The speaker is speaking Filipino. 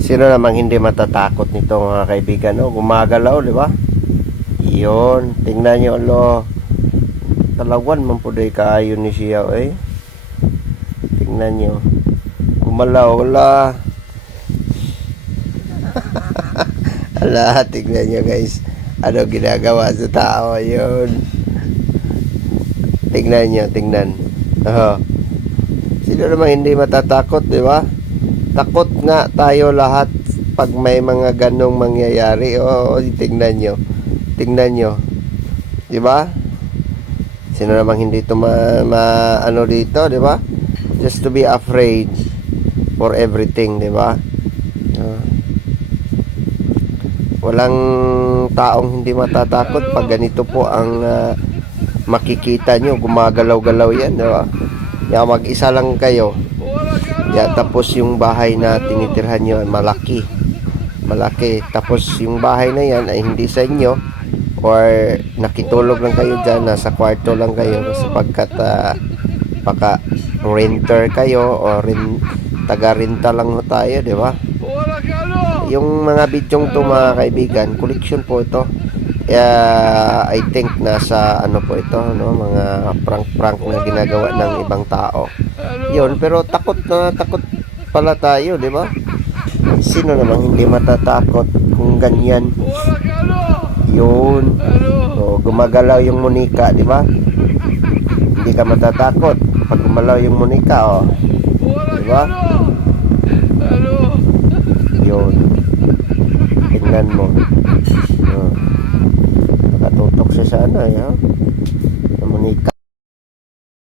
Sino namang hindi matatakot nito mga kaibigan, no? Gumagalaw, di ba? Iyon, tingnan nyo, lo. Talawan man po day kaayon ni siya, eh. Tingnan nyo. Gumalaw, wala. Ala, tingnan nyo guys. Ano ginagawa sa tao, yun. Tingnan nyo, tingnan. Oh. Sino namang hindi matatakot, di ba? Takot nga tayo lahat pag may mga ganong mangyayari. Oo, tingnan nyo. Tingnan nyo. Di ba? Sino namang hindi ito ano dito, di ba? Just to be afraid for everything, di ba? Walang taong hindi matatakot pag ganito po ang makikita nyo. Gumagalaw-galaw yan, di ba? Mag-isa lang kayo. Tapos yung bahay na tinitirhan nyo ay malaki. Tapos yung bahay na yan ay hindi sa inyo, or nakitulog lang kayo dyan, nasa kwarto lang kayo sapagkat baka renter kayo o taga-renta lang tayo, di ba? Yung mga bidyong to mga kaibigan, collection po ito. I think nasa ano po ito, no? Mga prank-prank na ginagawa ng ibang tao. Yun, pero takot na takot pala tayo, di ba? Sino namang hindi matatakot kung ganyan? Yun. So, gumagalaw yung Monica, di ba? Hindi ka matatakot pag gumalaw yung Monica, oh. Di ba? Yun. Tingnan mo. Nakatutok siya sa ano, eh, oh. Monica.